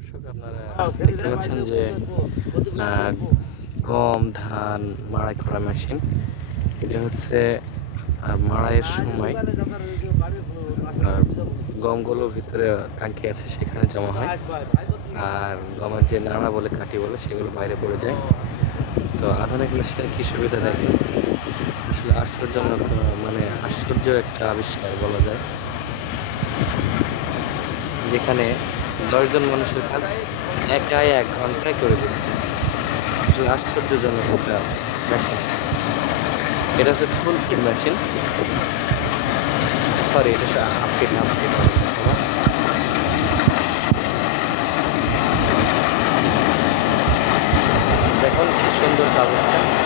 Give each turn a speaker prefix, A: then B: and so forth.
A: দর্শক আপনারা দেখতে পাচ্ছেন যে গম, ধান, মাড়াই করা মেশিন। এটা হচ্ছে মাড়াইয়ের সময় গমগুলো ভিতরে টাঙ্কি আছে, সেখানে জমা হয়। আর গমের যে নাড়া বলে কাটি বলে, সেগুলো বাইরে পড়ে যায়। তো আধুনিক মেশিনের কী সুবিধা থাকে আসলে আশ্চর্যজনক মানে আশ্চর্য একটা আবিষ্কার বলা যায়। যেখানে দশজন মানুষের কাজ একাই এক ঘন্টায় করে দিচ্ছে। আসলে আশ্চর্যজনক একটা মেশিন এটা হচ্ছে ফুল ফিড মেশিন সরি এটা হচ্ছে হাফ ফিড দেখুন কি সুন্দর কাজ হচ্ছে